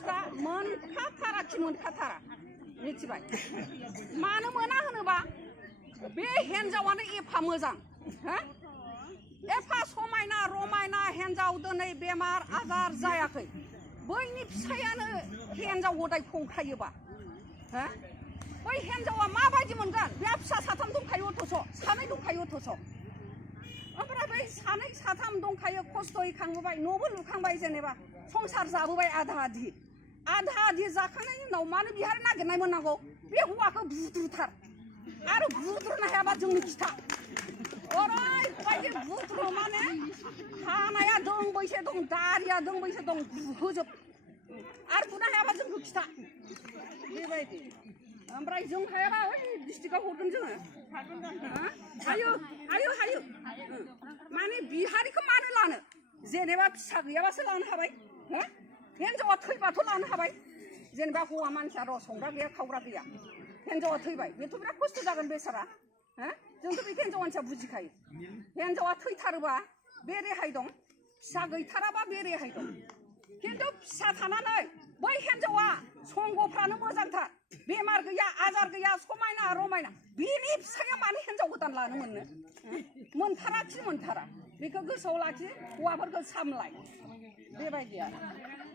पस्टआ मोनखाथाराखि मोनखाथारा मिथिबाय मानो मोना होनोबा बे हिन्जावानो एफा मोजां हा एफा समायना रमायना हिन्जाव दिनै बेमार आजार जायाखै बैनि फिसायानो हिन्जाव गदाय खुंखायोबा हा बै हिन्जावा माबायदि मोनगोन बे फिसा साथाम दंखायो अथ'स' सानै दंखायो अथ'स' ओमफ्राय बै सानै साथाम दंखायो खस्थ'यै खांबोबाय न'बो लुखांबाय जेनेबा संसार जाबोबाय आधा आधि जाखांनायनि उनाव मानो बिहार नागिरनाय मोननांगौ बे हौवाखौ बुद्रुथार आरो बुद्रुनो हायाबा जोंनो खिथा ओरैबायदि बुद्रु माने खानाया दोंबैसे दं दारिया दोंबैसे दं गुहोजोब आरो बुनो हायाबा जोंखौ खिथा बेबायदि ओमफ्राय जों हायाबा ओइ डिस्ट्रिक्टआव हरगोन जोङो हायो माने बिहारिखौ मानो लानो जेनेबा फिसा गैयाबासो लानो हाबाय हो हिन्जावा थैबाथ' लानो हाबाय जेनेबा हौवा मानसिया र' संग्रा गैया खावग्रा गैया हिन्जावा थैबाय बेथ' बिराद खस्थ' जागोन बेसारा हो जोंथ' बे हिन्जाव मानसिया बुजिखायो हिन्जावा थैथारोबा बे रेहाय दं फिसा गैथाराबा बे रेहाय दं खिन्थु फिसा थानानै बै हिन्जावा संगफ्रानो मोजांथार बेमार गैया आजार गैया समायना रमायना बेनि फिसाया मानो हिन्जाव गोदान लानो मोननो मोनथारा बेखौ गोसोआव लाखि हौवाफोरखौ सामलाय बेबायदि आरो